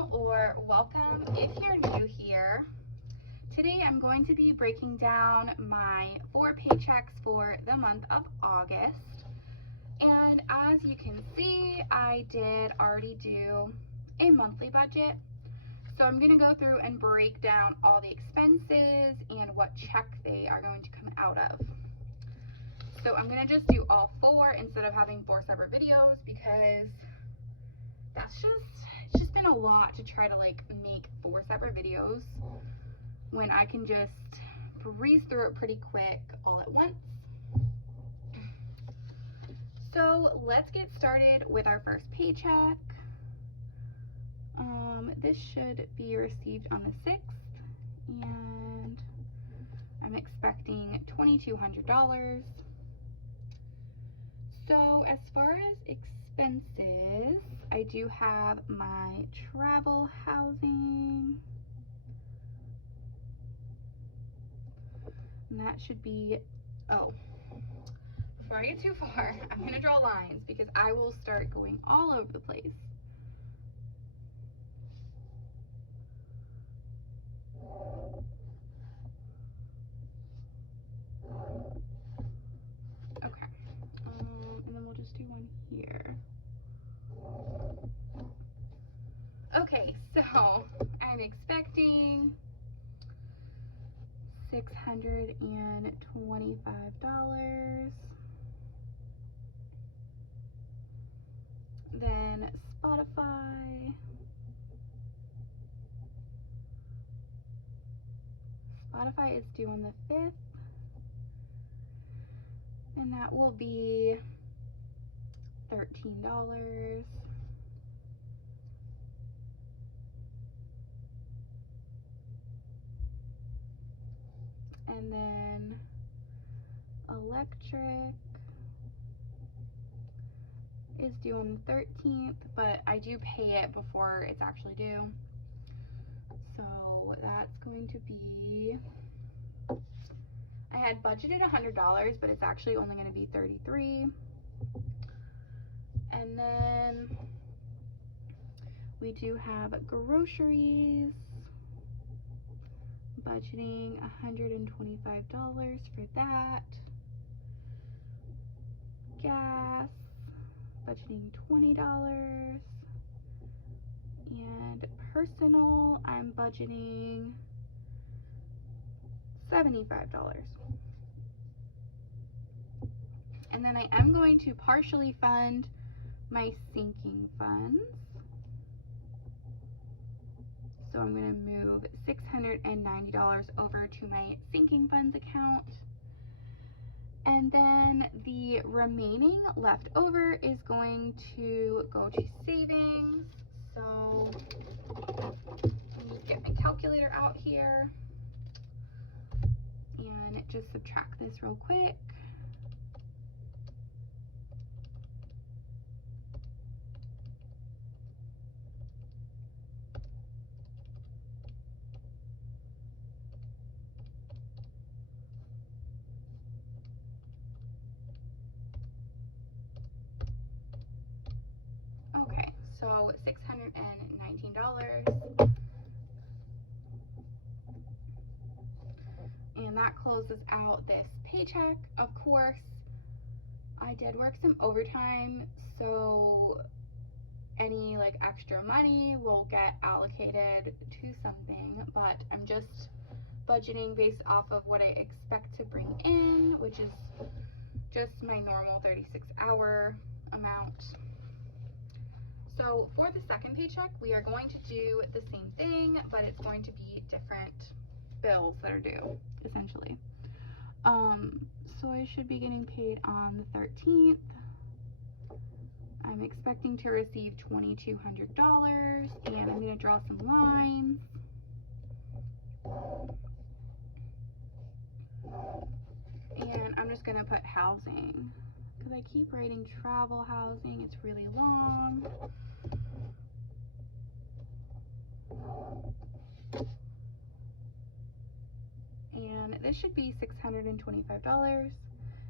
channel, or welcome if you're new here. Today I'm going to be breaking down my 4 paychecks for the month of August. And as you can see, I did already do a monthly budget. So I'm going to go through and break down all the expenses and what check they are going to come out of. So I'm going to just do all 4 instead of having 4 separate videos, because it's just been a lot to try to make 4 separate videos when I can just breeze through it pretty quick all at once. So let's get started with our first paycheck. This should be received on the 6th, and I'm expecting $2,200. So as far as expenses, I do have my travel housing, and that should be, oh, before I get too far, I'm going to draw lines because I will start going all over the place. Okay, and then we'll just do one here. Okay, so I'm expecting $625. Then Spotify. Spotify is due on the 5th. And that will be $13. And then electric is due on the 13th, but I do pay it before it's actually due. So that's going to be, I had budgeted $100, but it's actually only going to be $33. And then we do have groceries, budgeting $125 for that. Gas, budgeting $20. And personal, I'm budgeting $75. And then I am going to partially fund my sinking funds. So I'm going to move $690 over to my sinking funds account. And then the remaining left over is going to go to savings. So let me get my calculator out here and just subtract this real quick. Okay, so $619. And that closes out this paycheck. Of course, I did work some overtime, so any extra money will get allocated to something, but I'm just budgeting based off of what I expect to bring in, which is just my normal 36-hour amount. So for the second paycheck, we are going to do the same thing, but it's going to be different bills that are due, essentially. So I should be getting paid on the 13th. I'm expecting to receive $2,200, and I'm going to draw some lines. And I'm just going to put housing, because I keep writing travel housing. It's really long. And this should be $625.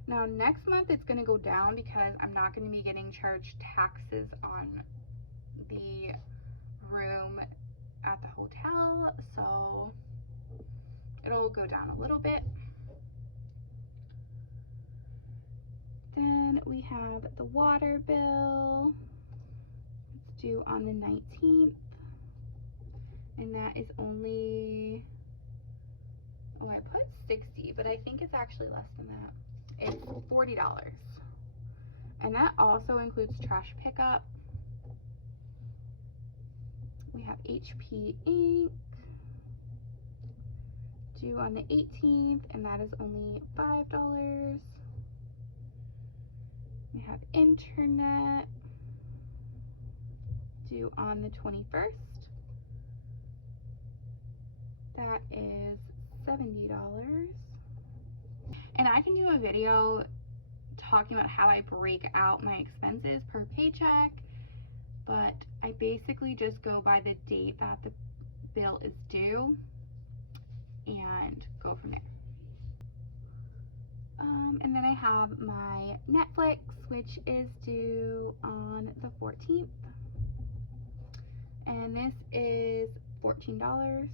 Now next month it's going to go down because I'm not going to be getting charged taxes on the room go down a little bit. Then we have the water bill. It's due on the 19th. And that is only, oh, I put 60, but I think it's actually less than that. It's $40. And that also includes trash pickup. We have HP ink due on the 18th, and that is only $5. We have internet due on the 21st. That is $70. And I can do a video talking about how I break out my expenses per paycheck, but I basically just go by the date that the bill is due and go from there. And then I have my Netflix, which is due on the 14th. And this is $14.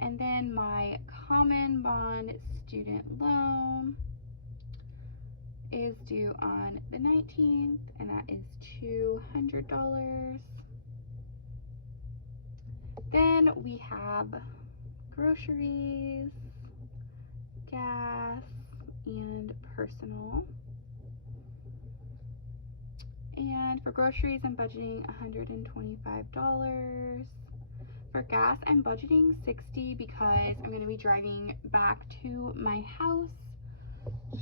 And then my Common Bond student loan is due on the 19th, and that is $200. Then we have groceries, gas, and personal. And for groceries, I'm budgeting $125. For gas, I'm budgeting $60 because I'm going to be driving back to my house,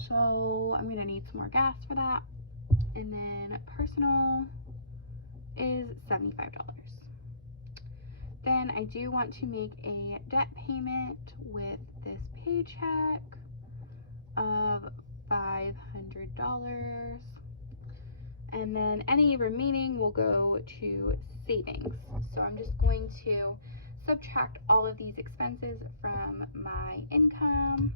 so I'm going to need some more gas for that. And then personal is $75. Then I do want to make a debt payment with this paycheck of $500. And then any remaining will go to savings. So I'm just going to subtract all of these expenses from my income.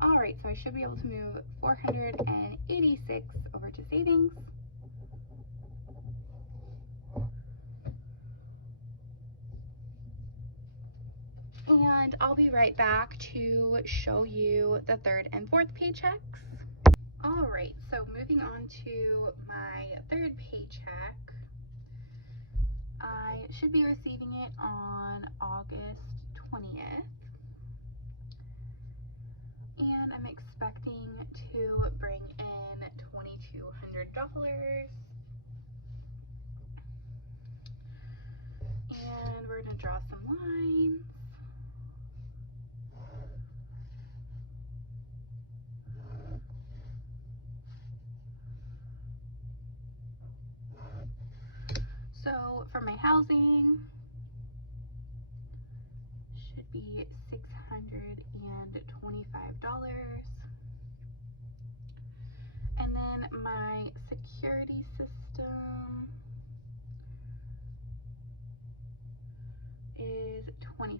Alright, so I should be able to move 486 over to savings. And I'll be right back to show you the third and fourth paychecks. Alright, so moving on to my third paycheck. I should be receiving it on August 20th. And I'm expecting to bring in $2,200. And we're going to draw some lines. So for my housing, should be $625. And then my security system is $25.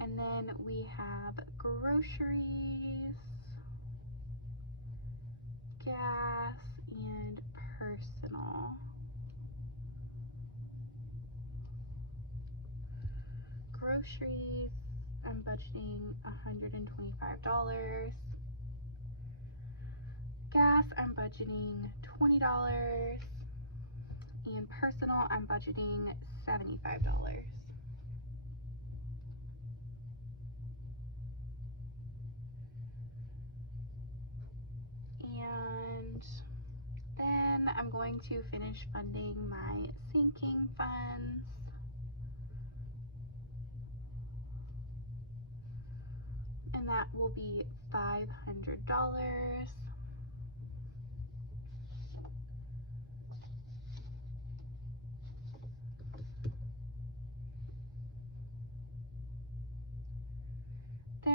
And then we have groceries, gas, and personal. Groceries, I'm budgeting $125. Gas, I'm budgeting $20. And personal, I'm budgeting $75. And then I'm going to finish funding my sinking funds. And that will be $500.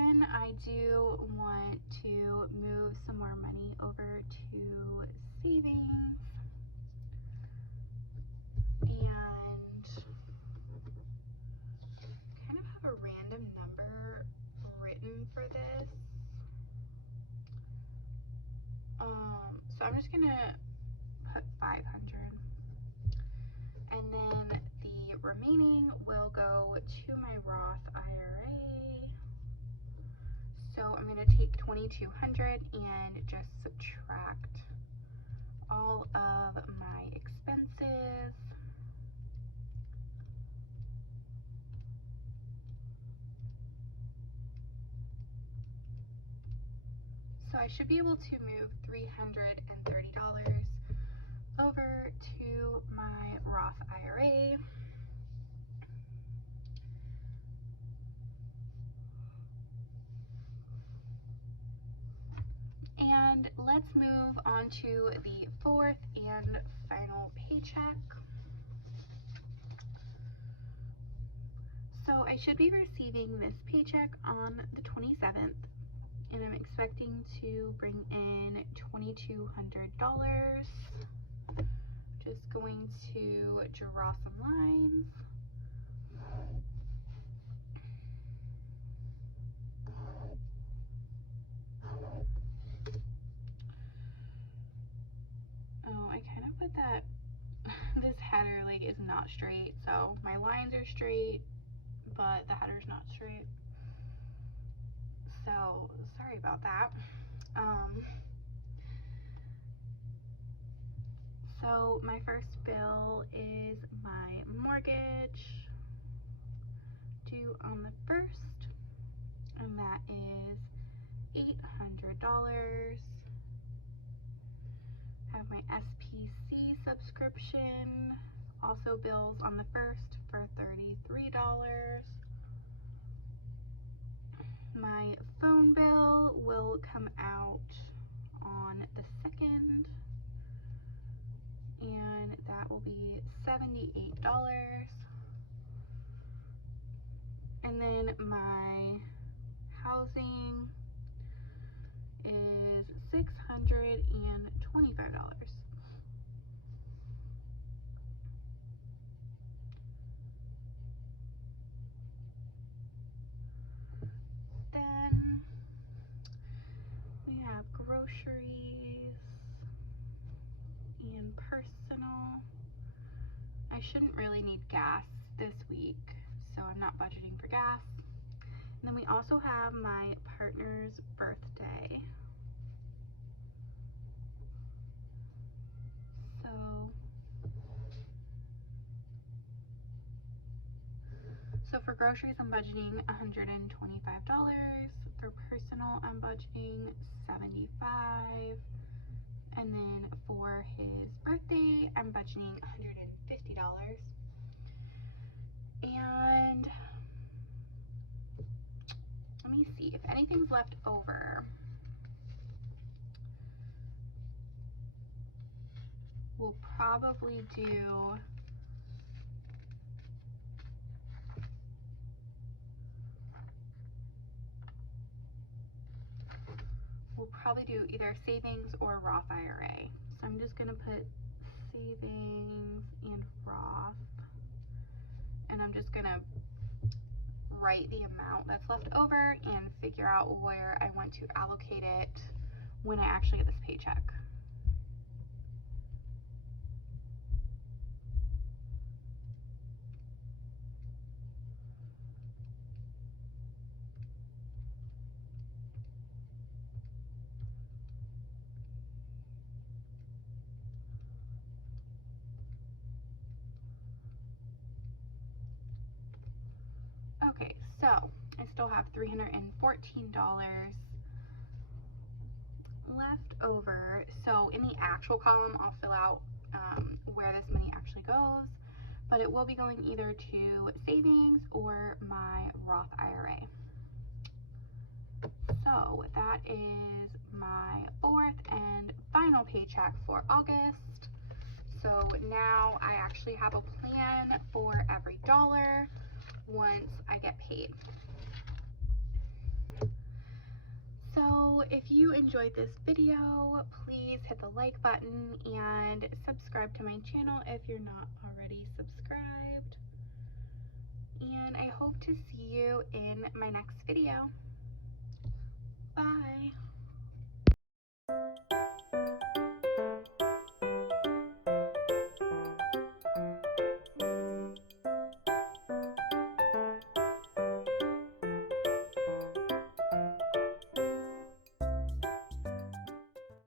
then I do want to move some more money over to savings, and kind of have a random number written for this. So I'm just gonna put 500, and then the remaining will go to my Roth IRA. So I'm gonna take 2,200 and just subtract all of my expenses. So I should be able to move $330 over to my Roth IRA. And let's move on to the fourth and final paycheck. So I should be receiving this paycheck on the 27th, and I'm expecting to bring in $2,200. Just going to draw some lines. Oh, I kind of put that, this header like is not straight, so my lines are straight, but the header's not straight. So sorry about that. So my first bill is my mortgage due on the 1st, and that is $800. Have my SPC subscription, also bills on the 1st for $33. My phone bill will come out on the 2nd, and that will be $78. And then my housing is $625. Then we have groceries and personal. I shouldn't really need gas this week, so I'm not budgeting for gas. And then we also have my partner's birthday. So for groceries, I'm budgeting $125. For personal, I'm budgeting $75. And then for his birthday, I'm budgeting $150. And let me see if anything's left over. We'll probably do either savings or Roth IRA. So I'm just gonna put savings and Roth, and I'm just gonna write the amount that's left over and figure out where I want to allocate it when I actually get this paycheck. Okay, so I still have $314 left over. So in the actual column, I'll fill out where this money actually goes, but it will be going either to savings or my Roth IRA. So that is my fourth and final paycheck for August. So now I actually have a plan for every dollar once I get paid. So if you enjoyed this video, please hit the like button and subscribe to my channel if you're not already subscribed. And I hope to see you in my next video. Bye.